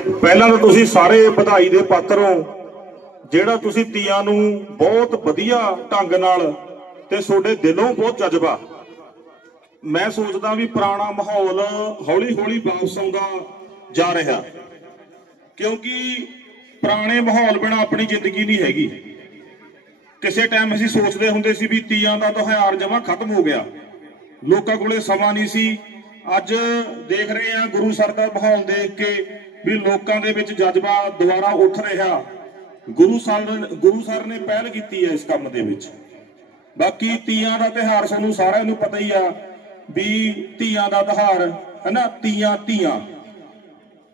ਪਹਿਲਾਂ ਤਾਂ ਤੁਸੀਂ ਸਾਰੇ ਵਧਾਈ ਦੇ ਪਾਤਰ ਹੋ, ਜਿਹੜਾ ਤੁਸੀਂ ਤੀਆਂ ਨੂੰ ਬਹੁਤ ਵਧੀਆ ਢੰਗ ਨਾਲ ਤੇ ਤੁਹਾਡੇ ਦਿਲੋਂ ਬਹੁਤ ਜਜ਼ਬਾ। ਮੈਂ ਸੋਚਦਾ ਵੀ ਪੁਰਾਣਾ ਮਾਹੌਲ ਹੌਲੀ ਹੌਲੀ ਵਾਪਸ ਆਉਂਦਾ ਜਾ ਰਿਹਾ, ਕਿਉਂਕਿ ਪੁਰਾਣੇ ਮਾਹੌਲ ਬਿਨਾ ਆਪਣੀ ਜ਼ਿੰਦਗੀ ਨਹੀਂ ਹੈਗੀ। ਕਿਸੇ ਟਾਈਮ ਅਸੀਂ ਸੋਚਦੇ ਹੁੰਦੇ ਸੀ ਵੀ ਤੀਆਂ ਦਾ ਤਿਉਹਾਰ ਜਮਾ ਖਤਮ ਹੋ ਗਿਆ। ਲੋਕਾਂ ਕੋਲੇ ਸਮਾਂ ਨਹੀਂ ਸੀ ਅੱਜ ਦੇਖ ਰਹੇ ਆ ਗੁਰੂ ਸਰ ਦਾ ਮਾਹੌਲ ਦੇਖ ਕੇ ਵੀ ਲੋਕਾਂ ਦੇ ਵਿੱਚ ਜਜ਼ਬਾ ਦੁਬਾਰਾ ਉੱਠ ਰਿਹਾ। ਗੁਰੂ ਸਰ ਗੁਰੂ ਸਰ ਨੇ ਪਹਿਲ ਕੀਤੀ ਹੈ ਇਸ ਕੰਮ ਦੇ ਵਿੱਚ। ਬਾਕੀ ਤੀਆਂ ਦਾ ਤਿਹਾਰ ਸਾਨੂੰ ਸਾਰਿਆਂ ਨੂੰ ਪਤਾ ਹੀ ਆ ਵੀ ਤੀਆਂ ਦਾ ਤਿਹਾਰ ਹਨਾ ਤੀਆਂ ਤੀਆਂ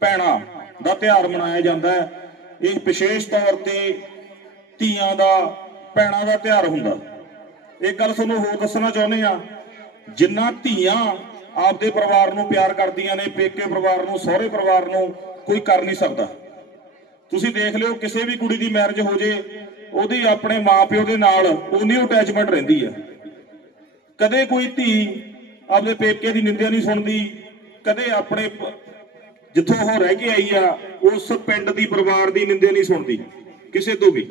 ਪੈਣਾ ਦਾ ਤਿਹਾਰ ਮਨਾਇਆ ਜਾਂਦਾ ਹੈ। ਇਹ ਵਿਸ਼ੇਸ਼ ਤੌਰ ਤੇ ਧੀਆਂ ਦਾ ਪੈਣਾ ਦਾ ਤਿਹਾਰ ਹੁੰਦਾ। ਇਹ ਗੱਲ ਤੁਹਾਨੂੰ ਹੋਰ ਦੱਸਣਾ ਚਾਹੁੰਦੇ ਆ ਜਿੰਨਾ ਧੀਆਂ ਆਪਦੇ ਪਰਿਵਾਰ ਨੂੰ ਪਿਆਰ ਕਰਦੀਆਂ ਨੇ, ਪੇਕੇ ਪਰਿਵਾਰ ਨੂੰ, ਸਹੁਰੇ ਪਰਿਵਾਰ ਨੂੰ ਕੋਈ ਕਰ ਨਹੀਂ ਸਕਦਾ। ਤੁਸੀਂ ਦੇਖ ਲਿਓ, ਕਿਸੇ ਵੀ ਕੁੜੀ ਦੀ ਮੈਰਿਜ ਹੋ ਜੇ, ਉਹਦੀ ਆਪਣੇ ਮਾਪਿਓ ਦੇ ਨਾਲ ਉਨੀ ਅਟੈਚਮੈਂਟ ਰਹਿੰਦੀ ਹੈ ਕਦੇ ਕੋਈ ਧੀ ਆਪਦੇ ਪੇਕੇ ਦੀ ਨਿੰਦਿਆ ਨਹੀਂ ਸੁਣਦੀ, ਕਦੇ ਆਪਣੇ ਜਿੱਥੋਂ ਉਹ ਰਹਿ ਕੇ ਆਈ ਆ, ਉਸ ਪਿੰਡ ਦੀ ਪਰਿਵਾਰ ਦੀ ਨਿੰਦਿਆ ਨਹੀਂ ਸੁਣਦੀ, ਕਿਸੇ ਤੋਂ ਵੀ।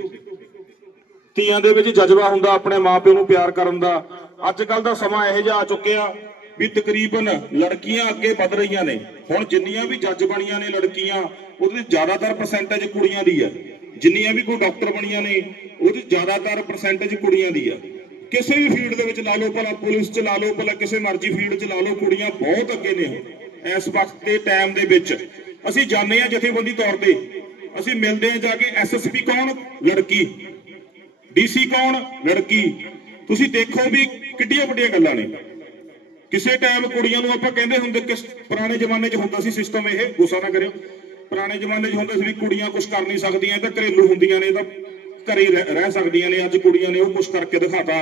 ਧੀਆਂ ਦੇ ਵਿੱਚ ਜਜ਼ਬਾ ਹੁੰਦਾ ਆਪਣੇ ਮਾਪਿਓ ਨੂੰ ਪਿਆਰ ਕਰਨ ਦਾ। ਅੱਜ ਕੱਲ ਦਾ ਸਮਾਂ ਇਹੋ ਜਿਹਾ ਆ ਚੁੱਕਿਆ ਵੀ ਤਕਰੀਬਨ ਲੜਕੀਆਂ ਅੱਗੇ ਵੱਧ ਰਹੀਆਂ ਨੇ। ਹੁਣ ਜਿੰਨੀਆਂ ਵੀ ਜੱਜ ਬਣੀਆਂ ਨੇ ਲੜਕੀਆਂ, ਉਹਦੇ ਜ਼ਿਆਦਾਤਰ ਪਰਸੈਂਟੇਜ ਕੁੜੀਆਂ ਦੀ ਹੈ। ਜਿੰਨੀਆਂ ਵੀ ਕੋਈ ਡਾਕਟਰ ਬਣੀਆਂ ਨੇ ਉਹਦੇ ਜ਼ਿਆਦਾਤਰ ਪਰਸੈਂਟੇਜ ਕੁੜੀਆਂ ਦੀ ਹੈ। ਕਿਸੇ ਵੀ ਫੀਲਡ ਦੇ ਵਿੱਚ ਲਾ ਲਓ, ਭਲਾ ਪੁਲਿਸ 'ਚ ਲਾ ਲਓ, ਭਲਾ ਕਿਸੇ ਮਰਜ਼ੀ ਫੀਲਡ 'ਚ ਲਾ ਲਓ, ਕੁੜੀਆਂ ਬਹੁਤ ਅੱਗੇ ਨੇ ਇਸ ਵਕਤ ਦੇ ਟਾਈਮ ਦੇ ਵਿੱਚ ਅਸੀਂ ਜਾਣਦੇ ਹਾਂ ਜਥੇਬੰਦੀ ਤੌਰ ਤੇ। ਅਸੀਂ ਮਿਲਦੇ ਹਾਂ ਜਾ ਕੇ ਐਸਐਸਪੀ ਕੌਣ? ਲੜਕੀ। ਡੀਸੀ ਕੌਣ? ਲੜਕੀ। ਤੁਸੀਂ ਦੇਖੋ ਵੀ ਕਿੱਡੀਆਂ ਵੱਡੀਆਂ ਗੱਲਾਂ ਨੇ। ਕਿਸੇ ਟਾਈਮ ਕੁੜੀਆਂ ਨੂੰ ਆਪਾਂ ਕਹਿੰਦੇ ਹੁੰਦੇ ਕਿਸ ਪੁਰਾਣੇ ਜ਼ਮਾਨੇ 'ਚ ਹੁੰਦਾ ਸੀ ਸਿਸਟਮ ਇਹ ਗੁੱਸਾ ਨਾ ਕਰਿਓ। ਪੁਰਾਣੇ ਜ਼ਮਾਨੇ 'ਚ ਹੁੰਦਾ ਸੀ ਵੀ ਕੁੜੀਆਂ ਕੁਝ ਕਰ ਨਹੀਂ ਸਕਦੀਆਂ ਇਹ ਤਾਂ ਘਰੇਲੂ ਹੁੰਦੀਆਂ ਨੇ ਇਹ ਤਾਂ ਘਰੇ ਰਹਿ ਰਹਿ ਸਕਦੀਆਂ ਨੇ ਅੱਜ ਕੁੜੀਆਂ ਨੇ ਉਹ ਕੁਝ ਕਰਕੇ ਦਿਖਾਤਾ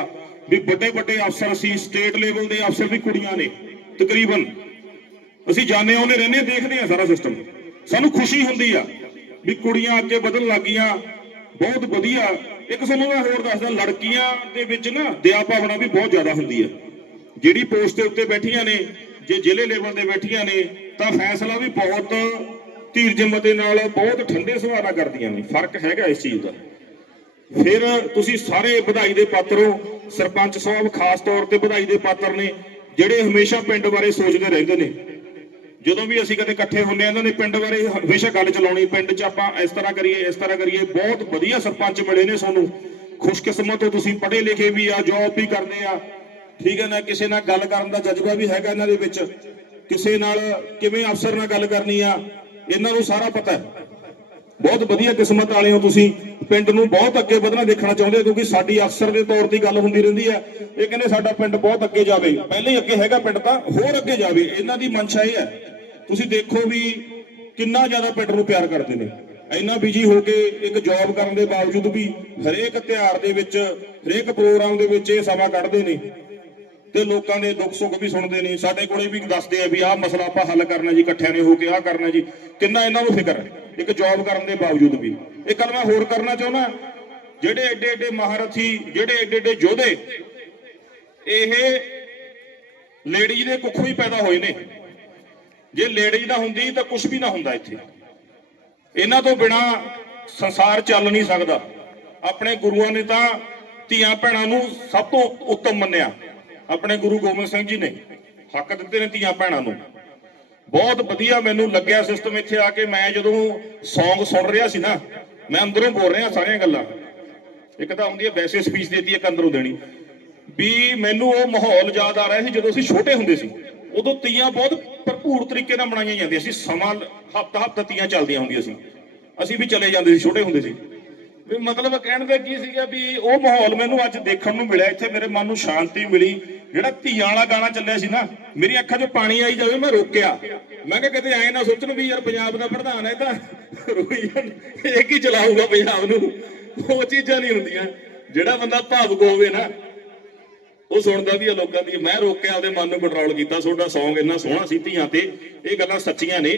ਵੀ ਵੱਡੇ ਵੱਡੇ ਅਫਸਰ ਸੀ ਸਟੇਟ ਲੈਵਲ ਦੇ ਅਫਸਰ ਵੀ ਕੁੜੀਆਂ ਨੇ ਤਕਰੀਬਨ। ਅਸੀਂ ਜਾਣਦੇ ਆਉਂਦੇ ਰਹਿੰਦੇ ਹਾਂ, ਦੇਖਦੇ ਆ ਸਾਰਾ ਸਿਸਟਮ ਸਾਨੂੰ ਖੁਸ਼ੀ ਹੁੰਦੀ ਆ ਵੀ ਕੁੜੀਆਂ ਅੱਗੇ ਵਧਣ ਲੱਗੀਆਂ ਬਹੁਤ ਵਧੀਆ। ਇੱਕ ਤੁਹਾਨੂੰ ਮੈਂ ਹੋਰ ਦੱਸਦਾ ਲੜਕੀਆਂ ਦੇ ਵਿੱਚ ਨਾ ਦਇਆ ਭਾਵਨਾ ਵੀ ਬਹੁਤ ਜ਼ਿਆਦਾ ਹੁੰਦੀ ਆ। ਜਿਹੜੀ ਪੋਸਟ ਦੇ ਉੱਤੇ ਬੈਠੀਆਂ ਨੇ, ਜੇ ਜ਼ਿਲ੍ਹੇ ਲੈਵਲ ਤੇ ਬੈਠੀਆਂ ਨੇ, ਤਾਂ ਫੈਸਲਾ ਵੀ ਬਹੁਤ ਧੀਰਜ ਮਤੇ ਨਾਲ ਬਹੁਤ ਠੰਡੇ ਸੁਭਾਅ ਨਾਲ ਕਰਦੀਆਂ ਨੇ। ਫ਼ਰਕ ਹੈਗਾ ਇਸ ਚੀਜ਼ ਦਾ। ਫਿਰ ਤੁਸੀਂ ਸਾਰੇ ਵਧਾਈ ਦੇ ਪਾਤਰ ਹੋ। ਸਰਪੰਚ ਸਾਹਿਬ ਖਾਸ ਤੌਰ ਤੇ ਵਧਾਈ ਦੇ ਪਾਤਰ ਨੇ, ਜਿਹੜੇ ਹਮੇਸ਼ਾ ਪਿੰਡ ਬਾਰੇ ਸੋਚਦੇ ਰਹਿੰਦੇ ਨੇ। ਜਦੋਂ ਵੀ ਅਸੀਂ ਕਦੇ ਇਕੱਠੇ ਹੁੰਨੇ ਆ ਇਹਨਾਂ ਨੇ ਪਿੰਡ ਬਾਰੇ ਹਮੇਸ਼ਾ ਗੱਲ ਚਲਾਉਣੀ। ਪਿੰਡ 'ਚ ਆਪਾਂ ਇਸ ਤਰ੍ਹਾਂ ਕਰੀਏ, ਇਸ ਤਰ੍ਹਾਂ ਕਰੀਏ। ਬਹੁਤ ਵਧੀਆ ਸਰਪੰਚ ਮਿਲੇ ਨੇ ਸਾਨੂੰ। ਖੁਸ਼ਕਿਸਮਤ ਹੋ ਤੁਸੀਂ ਪੜ੍ਹੇ ਲਿਖੇ ਵੀ ਆ ਜੌਬ ਵੀ ਕਰਦੇ ਆ। ਠੀਕ ਹੈ, ਨਾ ਕਿਸੇ ਨਾਲ ਗੱਲ ਕਰਨ ਦਾ ਜਜ਼ਬਾ ਵੀ ਹੈਗਾ ਇਹਨਾਂ ਦੇ ਵਿੱਚ। ਕਿਸੇ ਨਾਲ ਕਿਵੇਂ ਅਫਸਰ ਨਾਲ ਗੱਲ ਕਰਨੀ ਆ, ਇਹਨਾਂ ਨੂੰ ਸਾਰਾ ਪਤਾ ਹੈ। ਬਹੁਤ ਵਧੀਆ ਕਿਸਮਤ ਵਾਲੇ ਹੋ ਤੁਸੀਂ। ਪਿੰਡ ਨੂੰ ਬਹੁਤ ਅੱਗੇ ਵਧਣਾ ਦੇਖਣਾ ਚਾਹੁੰਦੇ ਹੋ, ਕਿਉਂਕਿ ਸਾਡੀ ਅਕਸਰ ਦੇ ਤੌਰ ਤੇ ਗੱਲ ਹੁੰਦੀ ਰਹਿੰਦੀ ਹੈ। ਇਹ ਕਹਿੰਦੇ ਸਾਡਾ ਪਿੰਡ ਬਹੁਤ ਅੱਗੇ ਜਾਵੇ। ਪਹਿਲੇ ਹੀ ਅੱਗੇ ਹੈਗਾ ਪਿੰਡ ਤਾਂ, ਹੋਰ ਅੱਗੇ ਜਾਵੇ। ਇਹਨਾਂ ਦੀ ਮਨਸ਼ਾ ਇਹ ਹੈ। ਤੁਸੀਂ ਦੇਖੋ ਵੀ ਕਿੰਨਾ ਜ਼ਿਆਦਾ ਪਿੰਡ ਨੂੰ ਪਿਆਰ ਕਰਦੇ ਨੇ। ਇੰਨਾ ਬਿਜ਼ੀ ਹੋ ਕੇ ਇੱਕ ਜੌਬ ਕਰਨ ਦੇ ਬਾਵਜੂਦ ਵੀ ਹਰੇਕ ਤਿਉਹਾਰ ਦੇ ਵਿੱਚ, ਹਰੇਕ ਪ੍ਰੋਗਰਾਮ ਦੇ ਵਿੱਚ ਇਹ ਸਮਾਂ ਕੱਢਦੇ ਨੇ। ਤੇ ਲੋਕਾਂ ਦੇ ਦੁੱਖ ਸੁੱਖ ਵੀ ਸੁਣਦੇ ਨੇ ਸਾਡੇ ਕੋਲੇ ਵੀ ਦੱਸਦੇ ਆ ਵੀ ਆਹ ਮਸਲਾ ਆਪਾਂ ਹੱਲ ਕਰਨਾ ਜੀ, ਇਕੱਠਿਆਂ ਨੇ ਹੋ ਕੇ ਆਹ ਕਰਨਾ ਜੀ। ਕਿੰਨਾ ਇਹਨਾਂ ਨੂੰ ਫਿਕਰ ਹੈ? ਇੱਕ ਜੌਬ ਕਰਨ ਦੇ ਬਾਵਜੂਦ ਵੀ। ਇਹ ਗੱਲ ਮੈਂ ਹੋਰ ਕਰਨਾ ਚਾਹੁੰਦਾ, ਜਿਹੜੇ ਐਡੇ ਐਡੇ ਮਹਾਰਥੀ, ਜਿਹੜੇ ਐਡੇ ਐਡੇ ਯੋਧੇ, ਇਹ ਲੇਡੀਜ਼ ਦੇ ਕੁੱਖੋਂ ਹੀ ਪੈਦਾ ਹੋਏ ਨੇ। ਜੇ ਲੇਡੀਜ਼ ਨਾ ਹੁੰਦੀ ਤਾਂ ਕੁਝ ਵੀ ਨਾ ਹੁੰਦਾ ਇੱਥੇ। ਇਹਨਾਂ ਤੋਂ ਬਿਨਾ ਸੰਸਾਰ ਚੱਲ ਨਹੀਂ ਸਕਦਾ। ਆਪਣੇ ਗੁਰੂਆਂ ਨੇ ਤਾਂ ਧੀਆਂ ਭੈਣਾਂ ਨੂੰ ਸਭ ਤੋਂ ਉੱਤਮ ਮੰਨਿਆ। ਆਪਣੇ ਗੁਰੂ ਗੋਬਿੰਦ ਸਿੰਘ ਜੀ ਨੇ ਹੱਕ ਦਿੱਤੇ ਨੇ ਧੀਆਂ ਭੈਣਾਂ ਨੂੰ। ਬਹੁਤ ਵਧੀਆ ਮੈਨੂੰ ਲੱਗਿਆ ਸਿਸਟਮ ਇੱਥੇ ਆ ਕੇ ਮੈਂ ਜਦੋਂ ਸੌਂਗ ਸੁਣ ਰਿਹਾ ਸੀ ਨਾ, ਮੈਂ ਅੰਦਰੋਂ ਬੋਲ ਰਿਹਾ ਸਾਰੀਆਂ ਗੱਲਾਂ। ਇੱਕ ਤਾਂ ਹੁੰਦੀ ਹੈ ਵੈਸੇ ਸਪੀਚ ਦੇਤੀ ਇੱਕ ਅੰਦਰੋਂ ਦੇਣੀ। ਵੀ ਮੈਨੂੰ ਉਹ ਮਾਹੌਲ ਯਾਦ ਆ ਰਿਹਾ ਸੀ ਜਦੋਂ ਅਸੀਂ ਛੋਟੇ ਹੁੰਦੇ ਸੀ। ਉਦੋਂ ਤੀਆਂ ਬਹੁਤ ਭਰਪੂਰ ਤਰੀਕੇ ਨਾਲ ਮਨਾਈਆਂ ਜਾਂਦੀਆਂ ਸੀ। ਸਮਾਂ ਹਫਤਾ ਹਫਤਾ ਤੀਆਂ ਚੱਲਦੀਆਂ ਹੁੰਦੀਆਂ ਸੀ। ਅਸੀਂ ਵੀ ਚਲੇ ਜਾਂਦੇ ਸੀ, ਛੋਟੇ ਹੁੰਦੇ ਸੀ। ਵੀ ਮਤਲਬ ਕਹਿਣ ਦਾ ਕੀ ਸੀਗਾ ਵੀ ਉਹ ਮਾਹੌਲ ਮੈਨੂੰ ਅੱਜ ਦੇਖਣ ਨੂੰ ਮਿਲਿਆ, ਇੱਥੇ ਮੇਰੇ ਮਨ ਨੂੰ ਸ਼ਾਂਤੀ ਮਿਲੀ। ਜਿਹੜਾ ਧੀਆਂ ਵਾਲਾ ਗਾਣਾ ਚੱਲਿਆ ਸੀ ਨਾ ਮੇਰੀ ਅੱਖਾਂ 'ਚ ਪਾਣੀ ਆਈ ਜਾਵੇ, ਮੈਂ ਰੋਕਿਆ। ਮੈਂ ਕਿਹਾ ਕਿਤੇ ਐ ਨਾ ਸੋਚਣ ਵੀ ਯਾਰ ਪੰਜਾਬ ਦਾ ਪ੍ਰਧਾਨ ਹੈ ਤਾਂ ਰੋਈ ਜਾਂਦਾ। ਇਹ ਕੀ ਚਲਾਊਗਾ ਪੰਜਾਬ ਨੂੰ? ਉਹ ਚੀਜ਼ਾਂ ਨਹੀਂ ਹੁੰਦੀਆਂ। ਜਿਹੜਾ ਬੰਦਾ ਭਾਵਕ ਹੋਵੇ ਨਾ, ਉਹ ਸੁਣਦਾ ਵੀ ਆ ਲੋਕਾਂ ਦੀ। ਮੈਂ ਰੋਕ ਕੇ ਆਪਦੇ ਮਨ ਨੂੰ ਕੰਟਰੋਲ ਕੀਤਾ। ਤੁਹਾਡਾ Song ਇੰਨਾ ਸੋਹਣਾ ਸੀ ਧੀਆਂ ਤੇ, ਇਹ ਗੱਲਾਂ ਸੱਚੀਆਂ ਨੇ।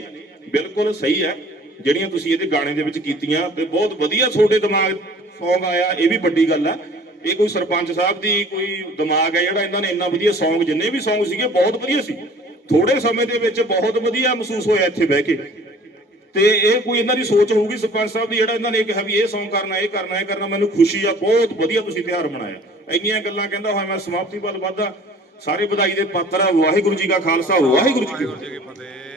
ਬਿਲਕੁਲ ਸਹੀ ਹੈ। ਜਿਹੜੀਆਂ ਤੁਸੀਂ ਇਹਦੇ ਗਾਣੇ ਦੇ ਵਿੱਚ ਕੀਤੀਆਂ, ਤੇ ਬਹੁਤ ਵਧੀਆ ਤੁਹਾਡੇ ਦਿਮਾਗ Song ਆਇਆ, ਇਹ ਵੀ ਵੱਡੀ ਗੱਲ ਹੈ ਇਹ ਕੋਈ ਸਰਪੰਚ ਸਾਹਿਬ ਦੀ ਕੋਈ ਦਿਮਾਗ ਹੈ ਜਿਹੜਾ, ਇਹਨਾਂ ਨੇ ਇੰਨਾ ਵਧੀਆ Song ਜਿੰਨੇ ਵੀ Song ਸੀਗੇ, ਬਹੁਤ ਵਧੀਆ ਸੀ। ਥੋੜੇ ਸਮੇਂ ਦੇ ਵਿੱਚ ਬਹੁਤ ਵਧੀਆ ਮਹਿਸੂਸ ਹੋਇਆ ਇੱਥੇ ਬਹਿ ਕੇ। ਤੇ ਇਹ ਕੋਈ ਇਹਨਾਂ ਦੀ ਸੋਚ ਹੋਊਗੀ, ਸਰਪੰਚ ਸਾਹਿਬ ਦੀ ਜਿਹੜਾ ਇਹਨਾਂ ਨੇ ਕਿਹਾ ਵੀ ਇਹ ਸੌਂਗ ਕਰਨਾ, ਇਹ ਕਰਨਾ ਇਹ ਕਰਨਾ, ਮੈਨੂੰ ਖੁਸ਼ੀ ਆ, ਬਹੁਤ ਵਧੀਆ ਤੁਸੀਂ ਤਿਉਹਾਰ ਮਨਾਇਆ। ਇੰਨੀਆਂ ਗੱਲਾਂ ਕਹਿੰਦਾ ਹੋਇਆ ਮੈਂ ਸਮਾਪਤੀ ਵੱਲ ਵਧਦਾ। ਸਾਰੇ ਵਧਾਈ ਦੇ ਪਾਤਰ ਆ, ਵਾਹਿਗੁਰੂ ਜੀ ਕਾ ਖਾਲਸਾ, ਵਾਹਿਗੁਰੂ ਜੀ ਜੀ ਕੀ ਫਤਿਹ।